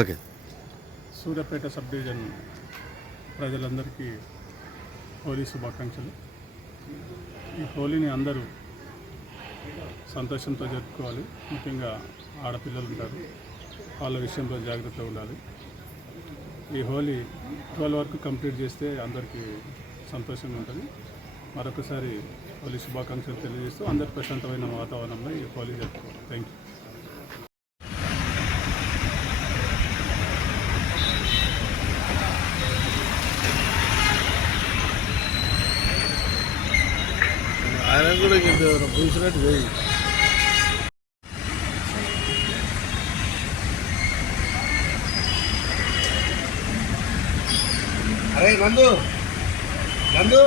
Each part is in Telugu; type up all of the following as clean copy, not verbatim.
ఓకే. సూర్యాపేట సబ్ డివిజన్ ప్రజలందరికీ హోలీ శుభాకాంక్షలు. ఈ హోలీని అందరూ సంతోషంతో జరుపుకోవాలి. ముఖ్యంగా ఆడపిల్లలు ఉంటారు, వాళ్ళ విషయంలో జాగ్రత్తగా ఉండాలి. ఈ హోలీ 12 వరకు కంప్లీట్ చేస్తే అందరికీ సంతోషంగా ఉంటుంది. మరొకసారి హోలీ శుభాకాంక్షలు తెలియజేస్తూ అందరు ప్రశాంతమైన వాతావరణంలో ఈ హోలీ జరుపుకోవాలి. Thank you. ఆయన కూడా పూసినట్టు పోయి అరే నందు నందు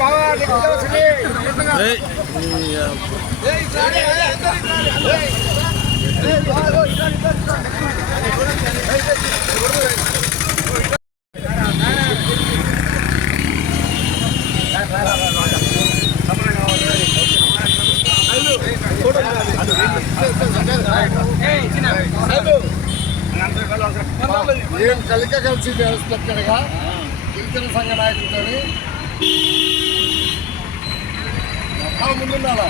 బాబా ఏం కలిక కలిసి వ్యవస్థగా గిరిజన సంఘ నాయకులతో ముందున్నారా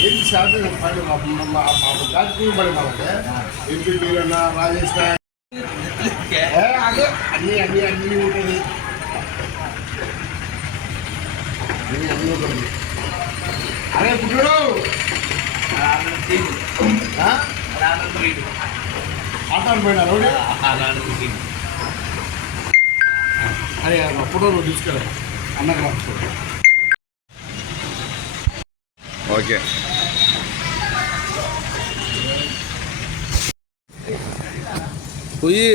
ఏంటి శాతం రాజకీయం పడి మనకి ఎంపీ మీరన్నా రాజేష్ అదే అన్నీ అన్నీ అన్నీ ఉంటుంది అన్నీ ఉంటుంది. అరే పుట్టుడు ఆటాను పోయినారు అరే అప్పుడు నువ్వు తీసుకెళ్ళా అన్నకు రాసుకో. ఓకే. పోయి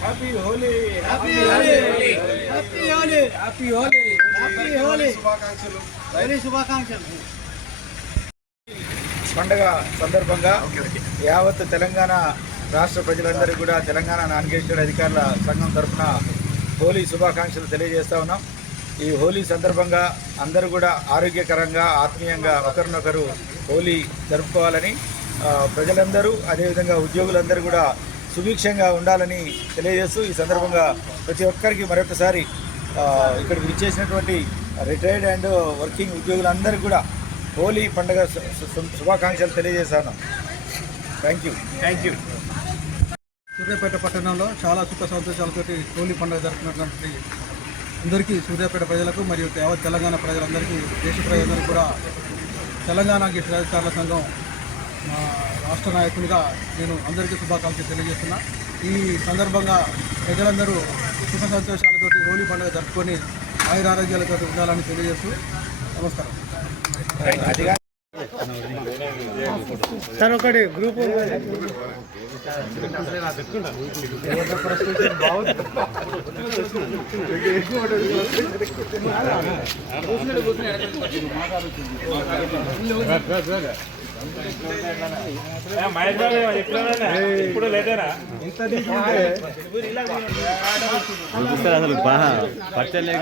happy Holi, happy Holi, happy Holi, happy Holi శుభాకాంక్షలు, హోలీ శుభాకాంక్షలు. పండగ సందర్భంగా యావత్ తెలంగాణ రాష్ట్ర ప్రజలందరికీ కూడా తెలంగాణ నాన్ గెజిటెడ్ అధికారుల సంఘం తరఫున హోలీ శుభాకాంక్షలు తెలియజేస్తా ఉన్నాం. ఈ హోలీ సందర్భంగా అందరూ కూడా ఆరోగ్యకరంగా ఆత్మీయంగా ఒకరినొకరు హోలీ జరుపుకోవాలని ప్రజలందరూ అదేవిధంగా ఉద్యోగులందరూ కూడా సుభిక్షంగా ఉండాలని తెలియజేస్తూ ఈ సందర్భంగా ప్రతి ఒక్కరికి మరొకసారి ఇక్కడికి విచ్చేసినటువంటి రిటైర్డ్ అండ్ వర్కింగ్ ఉద్యోగులందరికీ కూడా హోలీ పండుగ శుభాకాంక్షలు తెలియజేశాను. Thank you. సూర్యాపేట పట్టణంలో చాలా సుఖ సంతోషాలతో హోలీ పండుగ జరుపుకున్నటువంటి అందరికీ, సూర్యాపేట ప్రజలకు మరియు యావత్ తెలంగాణ ప్రజలందరికీ, దేశ ప్రజలందరికీ కూడా తెలంగాణ గిరిజన అధికారుల సంఘం మా రాష్ట్ర నాయకునిగా నేను అందరికీ శుభాకాంక్షలు తెలియజేస్తున్నా. ఈ సందర్భంగా ప్రజలందరూ సుఖ సంతోషాలతో హోలీ పండుగ జరుపుకొని ఆయురారోగ్యాలతో ఉండాలని తెలియజేస్తూ నమస్కారం. సార్ ఒకటి గ్రూప్ ఇప్పుడు లేటరా అసలు బాగా పరిచయం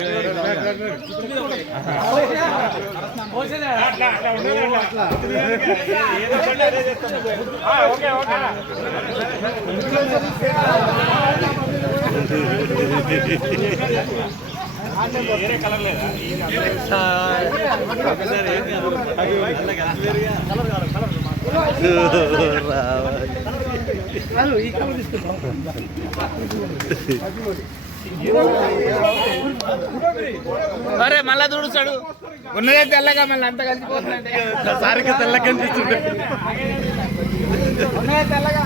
వేరే కలర్ లేదా ఈ కలర్ తీసుకుంటాం. అరే మళ్ళా చూడుస్తాడు ఉన్నదే తెల్లగా మళ్ళీ అంత కలిసిపోతుందంటే సారికి తెల్లగా కనిపిస్తుంటే ఉన్నదే తెల్లగా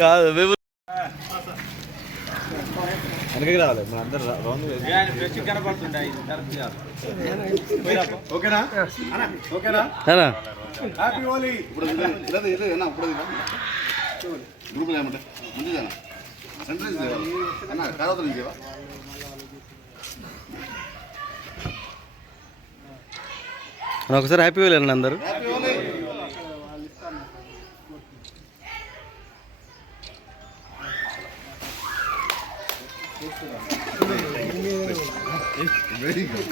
కాదు వెనకకి రావాలి మన అందరు ఓకేనా ఓకేనా హ్యాపీ హోలీ ఇప్పుడు గ్రూపులు ఏమంటే ముందుదేనా సెంట్రల్ అన్న కారవతలు ఇంకేవా ఒకసారి హ్యాపీ హోలీ అన్న అందరూ వెరీ గుడ్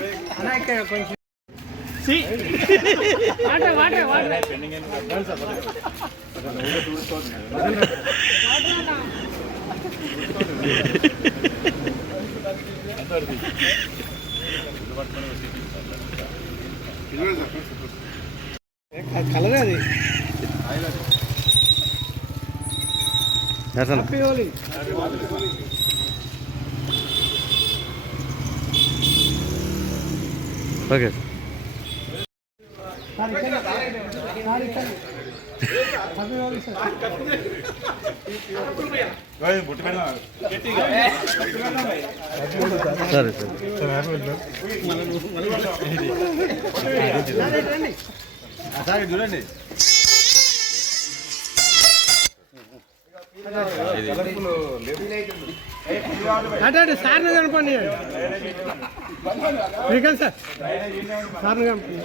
కలరే అది హ్యాపీ హోలీ ఓకే సరే సరే చూడండి అంటే సార్ని కనుకోండి శ్రీకాంత్ సార్ సార్ని కనుకోండి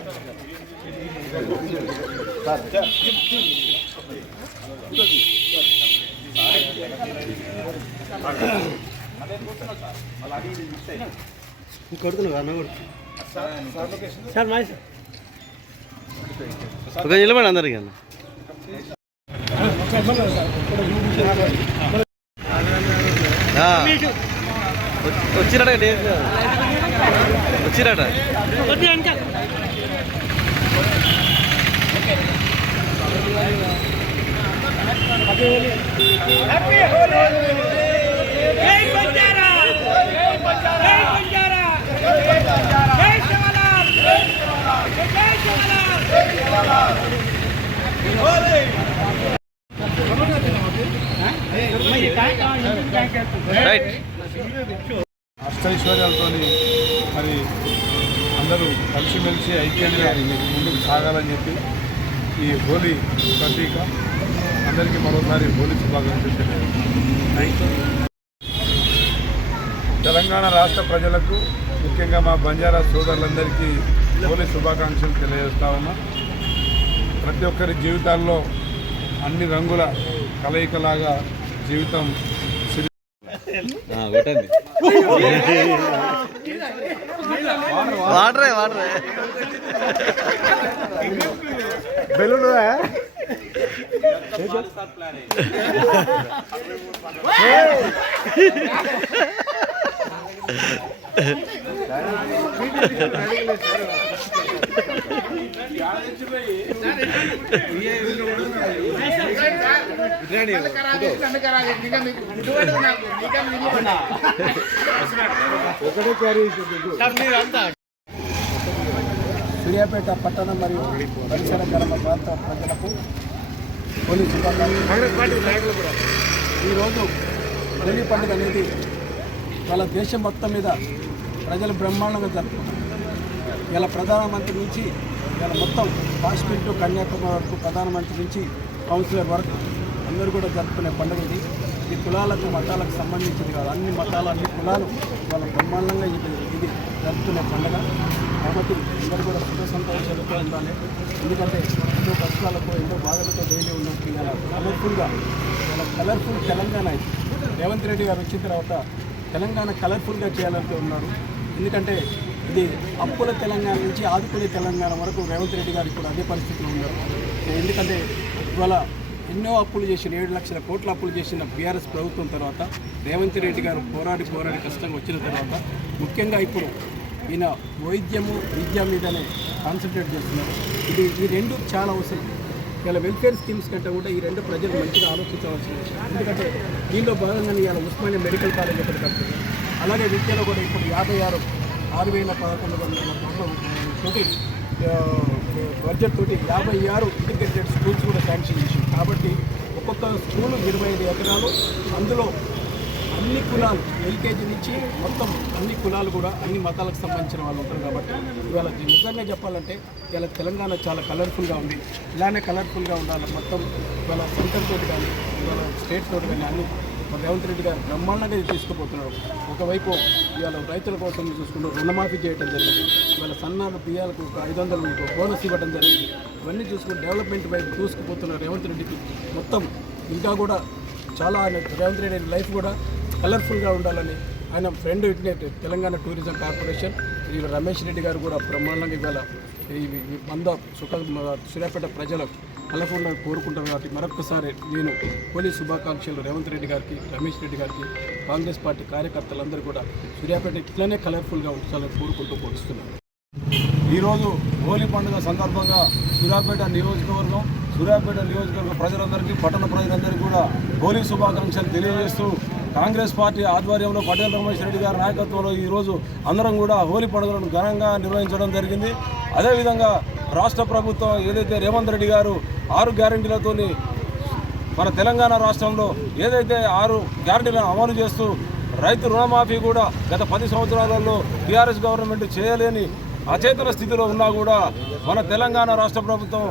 కొడుతున్నా అన్న కొడుతు సార్ మా ఒక నిలబడి అందరికి అన్న వచ్చిరట వచ్చిరట రైట్ అష్టైశ్వర్యాలతో మరి అందరూ కలిసిమెలిసి ఐక్యంగా ముందుకు సాగాలని చెప్పి ఈ హోలీ ప్రతీక అందరికీ మరోసారి హోలీ శుభాకాంక్షలు తెలియజేస్తున్నాను. తెలంగాణ రాష్ట్ర ప్రజలకు ముఖ్యంగా మా బంజారా సోదరులందరికీ హోలీ శుభాకాంక్షలు తెలియజేస్తా ఉన్నా. ప్రతి ఒక్కరి జీవితాల్లో అన్ని రంగుల కలయికలాగా జీవితం కొట్టండి వాటరే వాటరే బెలూన్ సూర్యాపేట పట్టణ మరియు పరిసర గ్రామ ప్రాంత ప్రజలకు హోలీ శుభాకాంక్షలు. ఈరోజు హోలీ పండుగ అనేది వాళ్ళ దేశం మొత్తం మీద ప్రజలు బ్రహ్మాండంగా జరుపుకుంటారు. ఇలా ప్రధానమంత్రి నుంచి ఇలా మొత్తం కాశ్మీర్ టు కన్యాకుమారి వరకు ప్రధానమంత్రి నుంచి కౌన్సిలర్ వరకు అందరూ కూడా జరుపుకునే పండుగ ఇది. ఈ కులాలకు మతాలకు సంబంధించింది కాదు, అన్ని మతాలు అన్ని కులాలు వాళ్ళ బ్రహ్మాండంగా ఇది జరుపుకునే పండుగ. కాబట్టి అందరూ కూడా సుఖ సంతోషాలతో ఉండాలి. ఎందుకంటే ఎన్నో కష్టాలతో ఎన్నో బాధలతో డైలీ ఉన్నట్టు ఇలా కలర్ఫుల్గా ఇలా కలర్ఫుల్ తెలంగాణ ఇది. రేవంత్ రెడ్డి గారు వచ్చిన తర్వాత తెలంగాణ కలర్ఫుల్గా చేయాలంటూ ఉన్నారు. ఎందుకంటే ఇది అప్పుల తెలంగాణ నుంచి ఆదుకునే తెలంగాణ వరకు రేవంత్ రెడ్డి గారు ఇప్పుడు అదే పరిస్థితిలో ఉన్నారు. ఎందుకంటే ఇవాళ ఎన్నో అప్పులు చేసిన 7 లక్షల కోట్ల అప్పులు చేసిన బీఆర్ఎస్ ప్రభుత్వం తర్వాత రేవంత్ రెడ్డి గారు పోరాడి కష్టంగా వచ్చిన తర్వాత ముఖ్యంగా ఇప్పుడు ఈయన వైద్యము విద్య మీదనే కాన్సన్ట్రేట్ చేస్తున్నారు. ఈ రెండు చాలా అవసరం. ఇలా వెల్ఫేర్ స్కీమ్స్ కంటే కూడా ఈ రెండు ప్రజలు మంచిగా ఆలోచించవలసిన విషయం. ఎందుకంటే దీనిలో భాగంగా ఇవాళ ఉస్మానియా మెడికల్ కాలేజ్ ఒకటి కడుతుంది. అలాగే విద్యలో కూడా ఇప్పుడు 56,11 కోటి బడ్జెట్ తోటి 56 ఇంటిగ్రేటెడ్ స్కూల్స్ కూడా శాంక్షన్ చేసింది. కాబట్టి ఒక్కొక్క స్కూలు 25 ఎకరాలు, అందులో అన్ని కులాలు ఎల్కేజీ నుంచి మొత్తం అన్ని కులాలు కూడా అన్ని మతాలకు సంబంధించిన వాళ్ళు ఉంటారు. కాబట్టి ఇవాళ నిజంగా చెప్పాలంటే ఇవాళ తెలంగాణ చాలా కలర్ఫుల్గా ఉంది. ఇలానే కలర్ఫుల్గా ఉండాలి. మొత్తం ఇవాళ సెంటర్ తోటి కానీ ఇవాళ స్టేట్ తోటి కానీ అన్ని రేవంత్ రెడ్డి గారు బ్రహ్మాండంగా ఇది తీసుకుపోతున్నారు. ఒకవైపు ఇవాళ రైతుల కోసం చూసుకుంటూ రుణమాఫీ చేయడం జరిగింది. ఇవాళ సన్నాలు బియ్యాలకు 500 బోనస్ ఇవ్వడం జరిగింది. ఇవన్నీ చూసుకుని డెవలప్మెంట్ వైపు చూసుకుపోతున్న రేవంత్ రెడ్డికి మొత్తం ఇంకా కూడా చాలా రేవంత్ రెడ్డి లైఫ్ కూడా కలర్ఫుల్గా ఉండాలని ఆయన ఫ్రెండ్ ఇట్లే తెలంగాణ టూరిజం కార్పొరేషన్ రమేష్ రెడ్డి గారు కూడా బ్రహ్మాండంగా ఇవాళ ఈ సూర్యాపేట ప్రజలకు కలకుండా కోరుకుంటారు. కాబట్టి మరొకసారి నేను పోలీస్ శుభాకాంక్షలు రేవంత్ రెడ్డి గారికి, రమేష్ రెడ్డి గారికి, కాంగ్రెస్ పార్టీ కార్యకర్తలందరూ కూడా సూర్యాపేట ఇట్లనే కలర్ఫుల్గా ఉంచాలని కోరుకుంటూ పోలుస్తున్నాను. ఈరోజు హోలీ పండుగ సందర్భంగా సూర్యాపేట నియోజకవర్గం ప్రజలందరికీ, పట్టణ ప్రజలందరికీ కూడా హోలీ శుభాకాంక్షలు తెలియజేస్తూ కాంగ్రెస్ పార్టీ ఆధ్వర్యంలో పటేల్ రమేష్ రెడ్డి గారి నాయకత్వంలో ఈరోజు అందరం కూడా హోలీ పండుగలను ఘనంగా నిర్వహించడం జరిగింది. అదేవిధంగా రాష్ట్ర ప్రభుత్వం ఏదైతే రేవంత్ రెడ్డి గారు 6 గ్యారెంటీలతోని మన తెలంగాణ రాష్ట్రంలో ఏదైతే 6 గ్యారెంటీలను అమలు చేస్తూ రైతు రుణమాఫీ కూడా గత 10 సంవత్సరాలలో టీఆర్ఎస్ గవర్నమెంట్ చేయలేని అచేతన స్థితిలో ఉన్నా కూడా మన తెలంగాణ రాష్ట్ర ప్రభుత్వం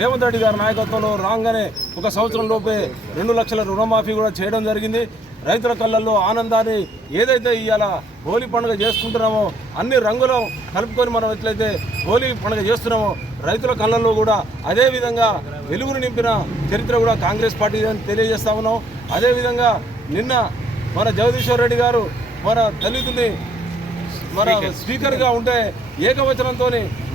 రేవంత్ రెడ్డి గారి నాయకత్వంలో రాగానే 1 సంవత్సరం లోపే 2 లక్షల రుణమాఫీ కూడా చేయడం జరిగింది. రైతుల కళ్ళల్లో ఆనందాన్ని ఏదైతే ఇవాళ హోలీ పండుగ చేసుకుంటున్నామో అన్ని రంగులు కలుపుకొని మనం ఎట్లయితే హోలీ పండుగ చేస్తున్నామో రైతుల కళ్ళల్లో కూడా అదేవిధంగా వెలుగును నింపిన చరిత్ర కూడా కాంగ్రెస్ పార్టీ అని తెలియజేస్తా ఉన్నాం. అదేవిధంగా నిన్న మన జగదీశ్వర్ రెడ్డి గారు మన దళితుని మన స్పీకర్గా ఉంటే ఏకవచనంతో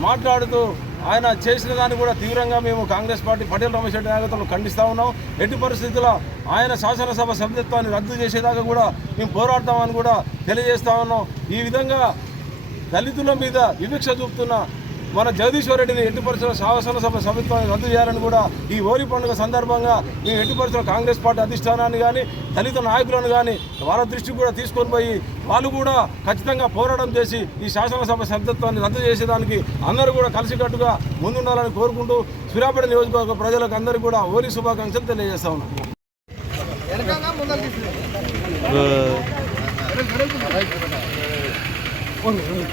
మాట్లాడుతూ ఆయన చేసిన దాన్ని కూడా తీవ్రంగా మేము కాంగ్రెస్ పార్టీ పటేల్ రమేష్ రెడ్డి నాయకత్వంలో ఖండిస్తూ ఉన్నాం. ఎట్టి పరిస్థితుల్లో ఆయన శాసనసభ సభ్యత్వాన్ని రద్దు చేసేదాకా కూడా మేము పోరాడతామని కూడా తెలియజేస్తా ఉన్నాం. ఈ విధంగా దళితుల మీద వివక్ష చూపుతున్న మన జగదీశ్వర్ రెడ్డిని ఎట్టి పరిస్థితుల్లో శాసనసభ సభ్యత్వాన్ని రద్దు చేయాలని కూడా ఈ హోలీ పండుగ సందర్భంగా మేము ఎట్టి పరిస్థితుల్లో కాంగ్రెస్ పార్టీ అధిష్టానాన్ని కానీ దళిత నాయకులను కానీ వాళ్ళ దృష్టికి కూడా తీసుకొని పోయి వాళ్ళు కూడా ఖచ్చితంగా పోరాటం చేసి ఈ శాసనసభ సభ్యత్వాన్ని రద్దు చేసేదానికి అందరూ కూడా కలిసికట్టుగా ముందుండాలని కోరుకుంటూ సూర్యాపేట నియోజకవర్గ ప్రజలకు అందరికీ కూడా హోలీ శుభాకాంక్షలు తెలియజేస్తా ఉన్నాం.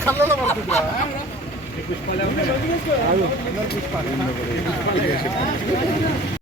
కళ్ళలో పడుతుందా పుష్పాలు